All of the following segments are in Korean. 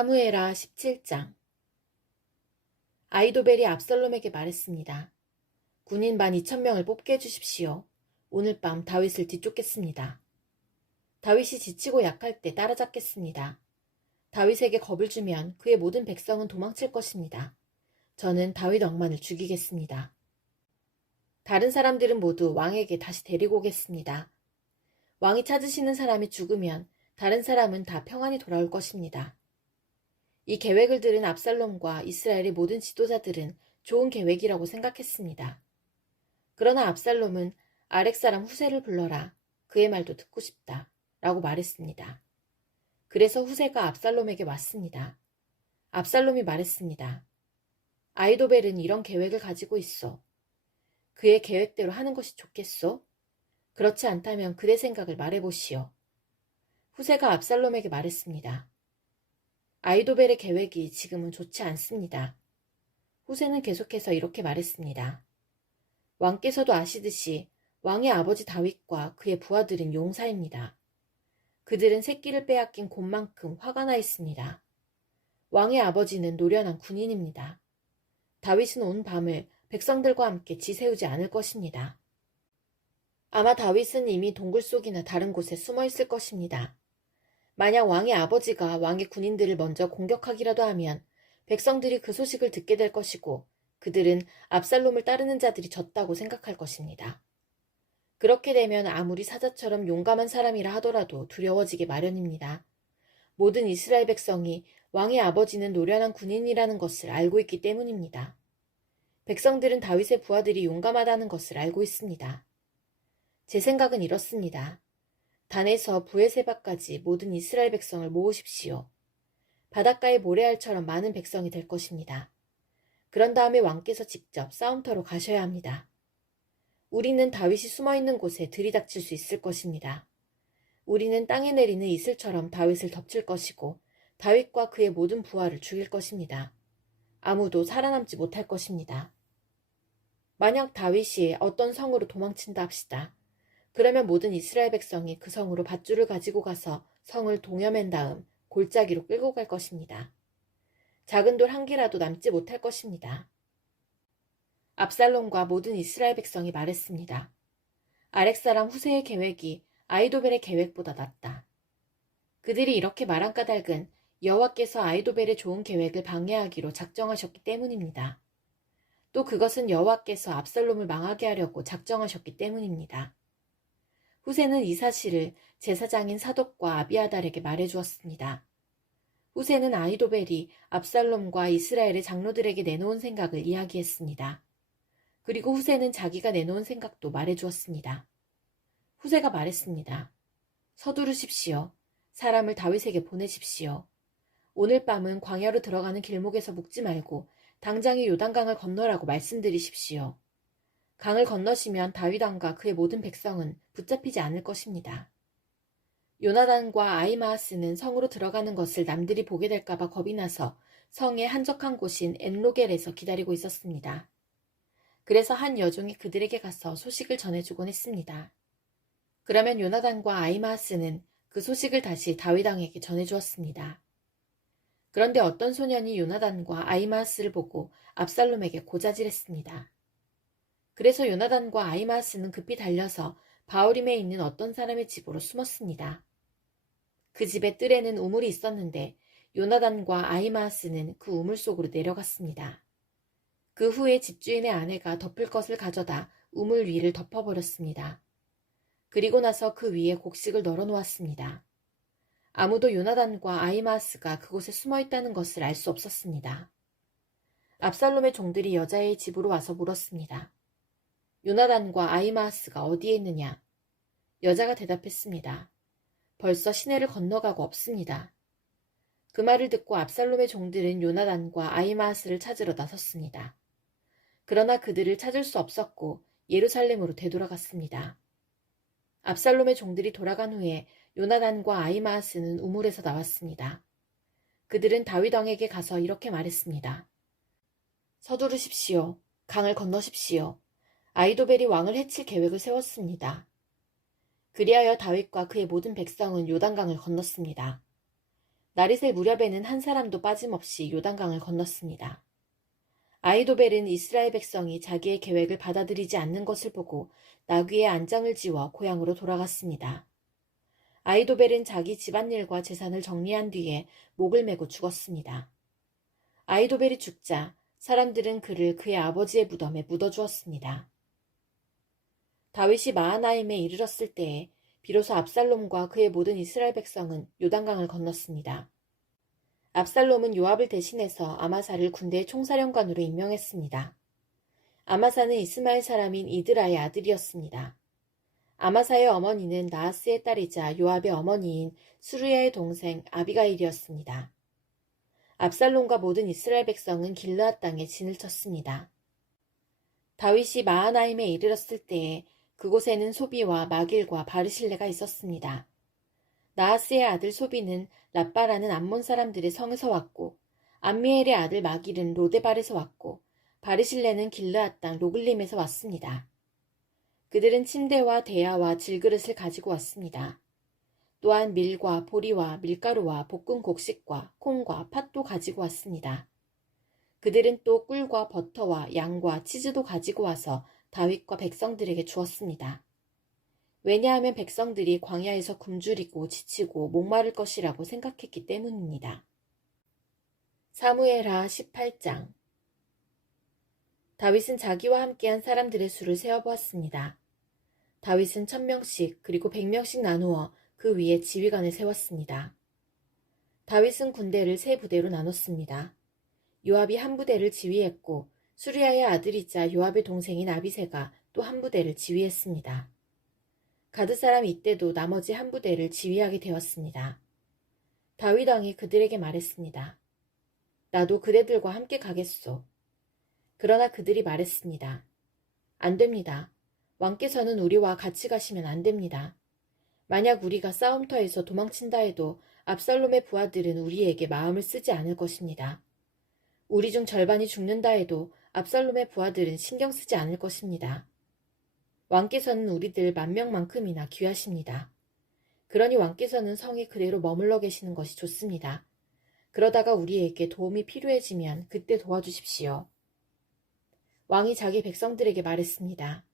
사무엘하 17장. 아히도벨이 압살롬에게 말했습니다. 군인 12,000명을 뽑게 해주십시오. 오늘 밤 다윗을 뒤쫓겠습니다. 다윗이 지치고 약할 때 따라잡겠습니다. 다윗에게 겁을 주면 그의 모든 백성은 도망칠 것입니다. 저는 다윗 왕만을 죽이겠습니다. 다른 사람들은 모두 왕에게 다시 데리고 오겠습니다. 왕이 찾으시는 사람이 죽으면 다른 사람은 다 평안히 돌아올 것입니다. 이 계획을 들은 압살롬과 이스라엘의 모든 지도자들은 좋은 계획이라고 생각했습니다. 그러나 압살롬은 아렉 사람 후세를 불러라. 그의 말도 듣고 싶다. 라고 말했습니다. 그래서 후세가 압살롬에게 왔습니다. 압살롬이 말했습니다. 아히도벨은 이런 계획을 가지고 있어. 그의 계획대로 하는 것이 좋겠소? 그렇지 않다면 그의 생각을 말해보시오. 후세가 압살롬에게 말했습니다. 아히도벨의 계획이 지금은 좋지 않습니다. 후세는 계속해서 이렇게 말했습니다. 왕께서도 아시듯이 왕의 아버지 다윗과 그의 부하들은 용사입니다. 그들은 새끼를 빼앗긴 곰만큼 화가 나 있습니다. 왕의 아버지는 노련한 군인입니다. 다윗은 온 밤을 백성들과 함께 지새우지 않을 것입니다. 아마 다윗은 이미 동굴 속이나 다른 곳에 숨어 있을 것입니다. 만약 왕의 아버지가 왕의 군인들을 먼저 공격하기라도 하면 백성들이 그 소식을 듣게 될 것이고 그들은 압살롬을 따르는 자들이 졌다고 생각할 것입니다. 그렇게 되면 아무리 사자처럼 용감한 사람이라 하더라도 두려워지기 마련입니다. 모든 이스라엘 백성이 왕의 아버지는 노련한 군인이라는 것을 알고 있기 때문입니다. 백성들은 다윗의 부하들이 용감하다는 것을 알고 있습니다. 제 생각은 이렇습니다. 단에서 브에세바까지 모든 이스라엘 백성을 모으십시오. 바닷가의 모래알처럼 많은 백성이 될 것입니다. 그런 다음에 왕께서 직접 싸움터로 가셔야 합니다. 우리는 다윗이 숨어있는 곳에 들이닥칠 수 있을 것입니다. 우리는 땅에 내리는 이슬처럼 다윗을 덮칠 것이고 다윗과 그의 모든 부하를 죽일 것입니다. 아무도 살아남지 못할 것입니다. 만약 다윗이 어떤 성으로 도망친다 합시다. 그러면 모든 이스라엘 백성이 그 성으로 밧줄을 가지고 가서 성을 동여맨 다음 골짜기로 끌고 갈 것입니다. 작은 돌 한 개라도 남지 못할 것입니다. 압살롬과 모든 이스라엘 백성이 말했습니다. 아렉 사람 후세의 계획이 아히도벨의 계획보다 낫다. 그들이 이렇게 말한 까닭은 여호와께서 아히도벨의 좋은 계획을 방해하기로 작정하셨기 때문입니다. 또 그것은 여호와께서 압살롬을 망하게 하려고 작정하셨기 때문입니다. 후세는 이 사실을 제사장인 사독과 아비아달에게 말해주었습니다. 후세는 아히도벨이 압살롬과 이스라엘의 장로들에게 내놓은 생각을 이야기했습니다. 그리고 후세는 자기가 내놓은 생각도 말해주었습니다. 후세가 말했습니다. 서두르십시오. 사람을 다윗에게 보내십시오. 오늘 밤은 광야로 들어가는 길목에서 묵지 말고 당장에 요단강을 건너라고 말씀드리십시오. 강을 건너시면 다윗 왕과 그의 모든 백성은 붙잡히지 않을 것입니다. 요나단과 아히마아스는 성으로 들어가는 것을 남들이 보게 될까봐 겁이 나서 성의 한적한 곳인 엔로겔에서 기다리고 있었습니다. 그래서 한 여종이 그들에게 가서 소식을 전해주곤 했습니다. 그러면 요나단과 아히마아스는 그 소식을 다시 다윗 왕에게 전해주었습니다. 그런데 어떤 소년이 요나단과 아히마아스를 보고 압살롬에게 고자질했습니다. 그래서 요나단과 아히마아스는 급히 달려서 바후림에 있는 어떤 사람의 집으로 숨었습니다. 그 집의 뜰에는 우물이 있었는데 요나단과 아히마아스는 그 우물 속으로 내려갔습니다. 그 후에 집주인의 아내가 덮을 것을 가져다 우물 위를 덮어버렸습니다. 그리고 나서 그 위에 곡식을 널어놓았습니다. 아무도 요나단과 아히마아스가 그곳에 숨어있다는 것을 알 수 없었습니다. 압살롬의 종들이 여자의 집으로 와서 물었습니다. 요나단과 아히마아스가 어디에 있느냐? 여자가 대답했습니다. 벌써 시내를 건너가고 없습니다. 그 말을 듣고 압살롬의 종들은 요나단과 아히마아스를 찾으러 나섰습니다. 그러나 그들을 찾을 수 없었고 예루살렘으로 되돌아갔습니다. 압살롬의 종들이 돌아간 후에 요나단과 아히마아스는 우물에서 나왔습니다. 그들은 다윗 왕에게 가서 이렇게 말했습니다. 서두르십시오. 강을 건너십시오. 아히도벨이 왕을 해칠 계획을 세웠습니다. 그리하여 다윗과 그의 모든 백성은 요단강을 건넜습니다. 날이 새 무렵에는 한 사람도 빠짐없이 요단강을 건넜습니다. 아히도벨은 이스라엘 백성이 자기의 계획을 받아들이지 않는 것을 보고 나귀에 안장을 지워 고향으로 돌아갔습니다. 아히도벨은 자기 집안일과 재산을 정리한 뒤에 목을 메고 죽었습니다. 아히도벨이 죽자 사람들은 그를 그의 아버지의 무덤에 묻어주었습니다. 다윗이 마하나임에 이르렀을 때에 비로소 압살롬과 그의 모든 이스라엘 백성은 요단강을 건넜습니다. 압살롬은 요압을 대신해서 아마사를 군대의 총사령관으로 임명했습니다. 아마사는 이스마엘 사람인 이드라의 아들이었습니다. 아마사의 어머니는 나하스의 딸이자 요압의 어머니인 수르야의 동생 아비가일이었습니다. 압살롬과 모든 이스라엘 백성은 길르앗 땅에 진을 쳤습니다. 다윗이 마하나임에 이르렀을 때에 그곳에는 소비와 마길과 바르실레가 있었습니다. 나하스의 아들 소비는 랍바라는 암몬 사람들의 성에서 왔고 암미엘의 아들 마길은 로데발에서 왔고 바르실레는 길르앗 땅 로글림에서 왔습니다. 그들은 침대와 대야와 질그릇을 가지고 왔습니다. 또한 밀과 보리와 밀가루와 볶은 곡식과 콩과 팥도 가지고 왔습니다. 그들은 또 꿀과 버터와 양과 치즈도 가지고 와서 다윗과 백성들에게 주었습니다. 왜냐하면 백성들이 광야에서 굶주리고 지치고 목마를 것이라고 생각했기 때문입니다. 사무엘하 18장. 다윗은 자기와 함께한 사람들의 수를 세어보았습니다. 다윗은 1000명씩 그리고 100명씩 나누어 그 위에 지휘관을 세웠습니다. 다윗은 군대를 세 부대로 나눴습니다. 요압이 한 부대를 지휘했고 수리야의 아들이자 요압의 동생인 아비새가 또 한 부대를 지휘했습니다. 가드 사람 이때도 나머지 한 부대를 지휘하게 되었습니다. 다윗 왕이 그들에게 말했습니다. 나도 그대들과 함께 가겠소. 그러나 그들이 말했습니다. 안 됩니다. 왕께서는 우리와 같이 가시면 안 됩니다. 만약 우리가 싸움터에서 도망친다 해도 압살롬의 부하들은 우리에게 마음을 쓰지 않을 것입니다. 우리 중 절반이 죽는다 해도 압살롬의 부하들은 신경 쓰지 않을 것입니다. 왕께서는 우리들 10,000명만큼이나 귀하십니다. 그러니 왕께서는 성에 그대로 머물러 계시는 것이 좋습니다. 그러다가 우리에게 도움이 필요해지면 그때 도와주십시오. 왕이 자기 백성들에게 말했습니다.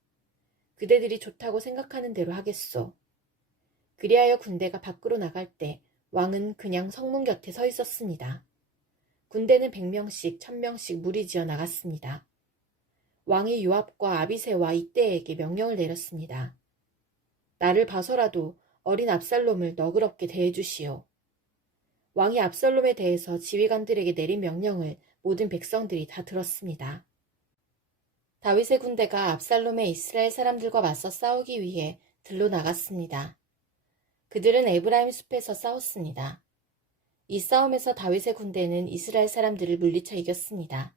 그대들이 좋다고 생각하는 대로 하겠소. 그리하여 군대가 밖으로 나갈 때 왕은 그냥 성문 곁에 서 있었습니다. 군대는 100명씩 1000명씩 무리지어 나갔습니다. 왕이 요압과 아비새와 이때에게 명령을 내렸습니다. 나를 봐서라도 어린 압살롬을 너그럽게 대해주시오. 왕이 압살롬에 대해서 지휘관들에게 내린 명령을 모든 백성들이 다 들었습니다. 다윗의 군대가 압살롬의 이스라엘 사람들과 맞서 싸우기 위해 들로 나갔습니다. 그들은 에브라임 숲에서 싸웠습니다. 이 싸움에서 다윗의 군대는 이스라엘 사람들을 물리쳐 이겼습니다.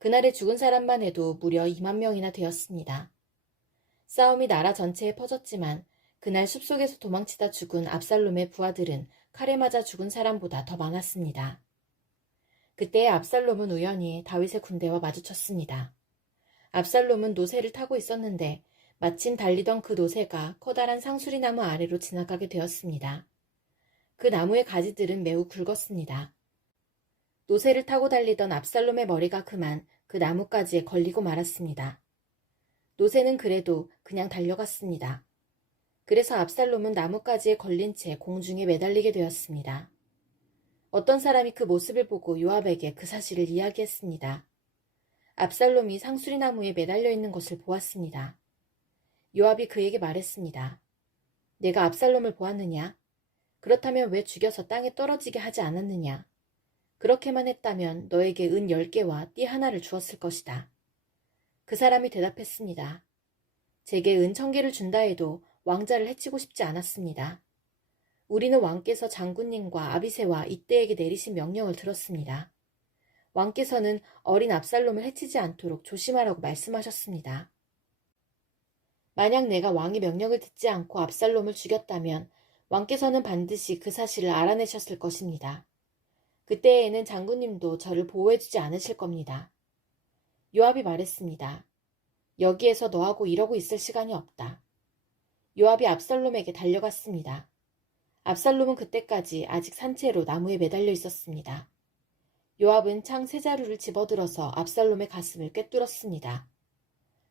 그날에 죽은 사람만 해도 무려 20,000명이나 되었습니다. 싸움이 나라 전체에 퍼졌지만 그날 숲속에서 도망치다 죽은 압살롬의 부하들은 칼에 맞아 죽은 사람보다 더 많았습니다. 그때 압살롬은 우연히 다윗의 군대와 마주쳤습니다. 압살롬은 노새를 타고 있었는데 마침 달리던 그 노새가 커다란 상수리나무 아래로 지나가게 되었습니다. 그 나무의 가지들은 매우 굵었습니다. 노새를 타고 달리던 압살롬의 머리가 그만 그 나뭇가지에 걸리고 말았습니다. 노새는 그래도 그냥 달려갔습니다. 그래서 압살롬은 나뭇가지에 걸린 채 공중에 매달리게 되었습니다. 어떤 사람이 그 모습을 보고 요압에게 그 사실을 이야기했습니다. 압살롬이 상수리나무에 매달려 있는 것을 보았습니다. 요압이 그에게 말했습니다. 내가 압살롬을 보았느냐? 그렇다면 왜 죽여서 땅에 떨어지게 하지 않았느냐? 그렇게만 했다면 너에게 은 10개와 띠 하나를 주었을 것이다. 그 사람이 대답했습니다. 제게 은 1000개를 준다 해도 왕자를 해치고 싶지 않았습니다. 우리는 왕께서 장군님과 아비새와 이때에게 내리신 명령을 들었습니다. 왕께서는 어린 압살롬을 해치지 않도록 조심하라고 말씀하셨습니다. 만약 내가 왕의 명령을 듣지 않고 압살롬을 죽였다면 왕께서는 반드시 그 사실을 알아내셨을 것입니다. 그때에는 장군님도 저를 보호해주지 않으실 겁니다. 요압이 말했습니다. 여기에서 너하고 이러고 있을 시간이 없다. 요압이 압살롬에게 달려갔습니다. 압살롬은 그때까지 아직 산채로 나무에 매달려 있었습니다. 요압은 창 세 자루를 집어들어서 압살롬의 가슴을 꿰뚫었습니다.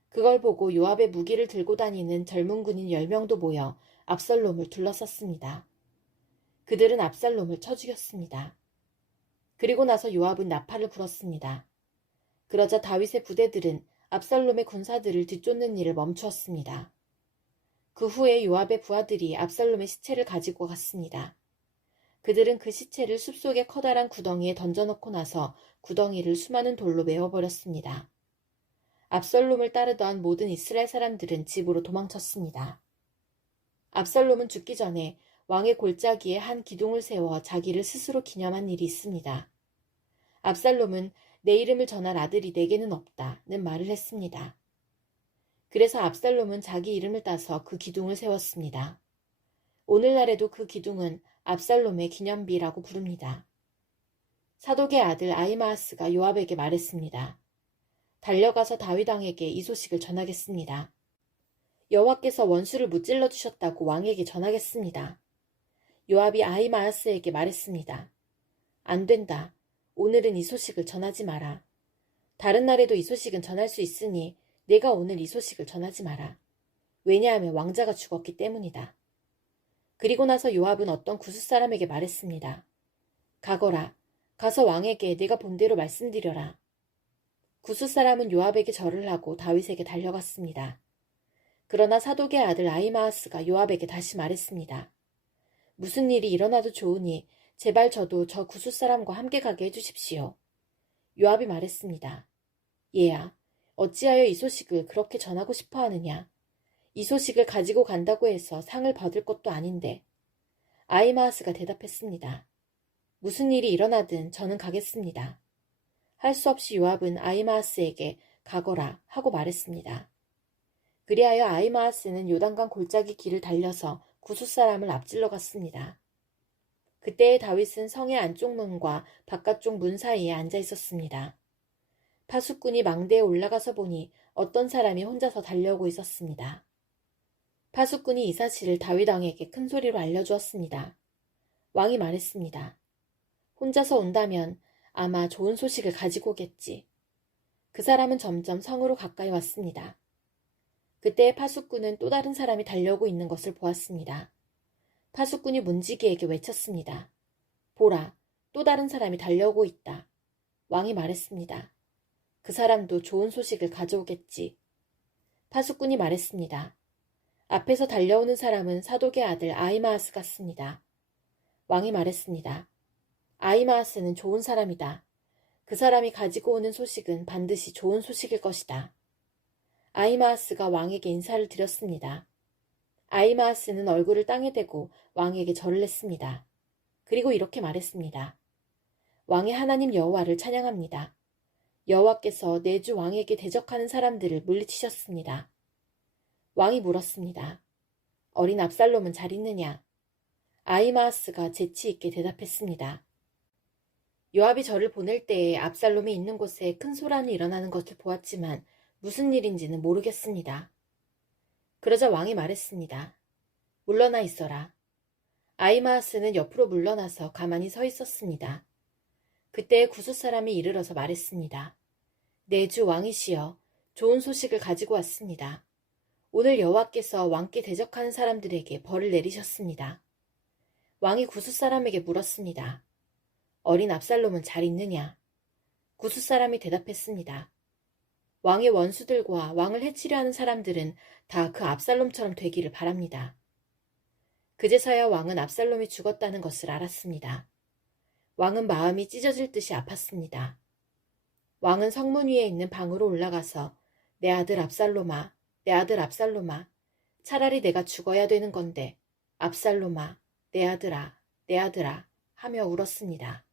그걸 보고 요압의 무기를 들고 다니는 젊은 군인 10명도 모여 압살롬을 둘러쌌습니다. 그들은 압살롬을 쳐 죽였습니다. 그리고 나서 요압은 나팔을 불었습니다. 그러자 다윗의 부대들은 압살롬의 군사들을 뒤쫓는 일을 멈추었습니다. 그 후에 요압의 부하들이 압살롬의 시체를 가지고 갔습니다. 그들은 그 시체를 숲속의 커다란 구덩이에 던져놓고 나서 구덩이를 수많은 돌로 메워버렸습니다. 압살롬을 따르던 모든 이스라엘 사람들은 집으로 도망쳤습니다. 압살롬은 죽기 전에 왕의 골짜기에 한 기둥을 세워 자기를 스스로 기념한 일이 있습니다. 압살롬은 내 이름을 전할 아들이 내게는 없다는 말을 했습니다. 그래서 압살롬은 자기 이름을 따서 그 기둥을 세웠습니다. 오늘날에도 그 기둥은 압살롬의 기념비라고 부릅니다. 사독의 아들 아히마아스가 요압에게 말했습니다. 달려가서 다윗 왕에게 이 소식을 전하겠습니다. 여호와께서 원수를 무찔러 주셨다고 왕에게 전하겠습니다. 요압이 아히마아스에게 말했습니다. 안 된다. 오늘은 이 소식을 전하지 마라. 다른 날에도 이 소식은 전할 수 있으니 내가 오늘 이 소식을 전하지 마라. 왜냐하면 왕자가 죽었기 때문이다. 그리고 나서 요압은 어떤 구스 사람에게 말했습니다. 가거라. 가서 왕에게 내가 본 대로 말씀드려라. 구스 사람은 요압에게 절을 하고 다윗에게 달려갔습니다. 그러나 사독의 아들 아히마아스가 요압에게 다시 말했습니다. 무슨 일이 일어나도 좋으니 제발 저도 저 구스 사람과 함께 가게 해주십시오. 요압이 말했습니다. 얘야, 어찌하여 이 소식을 그렇게 전하고 싶어 하느냐? 이 소식을 가지고 간다고 해서 상을 받을 것도 아닌데. 아히마아스가 대답했습니다. 무슨 일이 일어나든 저는 가겠습니다. 할 수 없이 요압은 아히마아스에게 가거라 하고 말했습니다. 그리하여 아히마아스는 요단강 골짜기 길을 달려서 구스 사람을 앞질러 갔습니다. 그때에 다윗은 성의 안쪽 문과 바깥쪽 문 사이에 앉아 있었습니다. 파수꾼이 망대에 올라가서 보니 어떤 사람이 혼자서 달려오고 있었습니다. 파수꾼이 이 사실을 다윗 왕에게 큰 소리로 알려주었습니다. 왕이 말했습니다. 혼자서 온다면 아마 좋은 소식을 가지고 오겠지. 그 사람은 점점 성으로 가까이 왔습니다. 그때 파수꾼은 또 다른 사람이 달려오고 있는 것을 보았습니다. 파수꾼이 문지기에게 외쳤습니다. 보라, 또 다른 사람이 달려오고 있다. 왕이 말했습니다. 그 사람도 좋은 소식을 가져오겠지. 파수꾼이 말했습니다. 앞에서 달려오는 사람은 사독의 아들 아히마아스 같습니다. 왕이 말했습니다. 아히마아스는 좋은 사람이다. 그 사람이 가지고 오는 소식은 반드시 좋은 소식일 것이다. 아히마아스가 왕에게 인사를 드렸습니다. 아히마아스는 얼굴을 땅에 대고 왕에게 절을 했습니다. 그리고 이렇게 말했습니다. 왕의 하나님 여호와를 찬양합니다. 여호와께서 내 주 왕에게 대적하는 사람들을 물리치셨습니다. 왕이 물었습니다. 어린 압살롬은 잘 있느냐? 아히마아스가 재치 있게 대답했습니다. 요압이 저를 보낼 때에 압살롬이 있는 곳에 큰 소란이 일어나는 것을 보았지만 무슨 일인지는 모르겠습니다. 그러자 왕이 말했습니다. 물러나 있어라. 아히마아스는 옆으로 물러나서 가만히 서 있었습니다. 그때 구스 사람이 이르러서 말했습니다. 내 주 왕이시여, 좋은 소식을 가지고 왔습니다. 오늘 여호와께서 왕께 대적하는 사람들에게 벌을 내리셨습니다. 왕이 구스 사람에게 물었습니다. 어린 압살롬은 잘 있느냐? 구스 사람이 대답했습니다. 왕의 원수들과 왕을 해치려 하는 사람들은 다 그 압살롬처럼 되기를 바랍니다. 그제서야 왕은 압살롬이 죽었다는 것을 알았습니다. 왕은 마음이 찢어질 듯이 아팠습니다. 왕은 성문 위에 있는 방으로 올라가서 내 아들 압살롬아, 내 아들 압살롬아, 차라리 내가 죽어야 되는 건데 압살롬아, 내 아들아, 내 아들아 하며 울었습니다.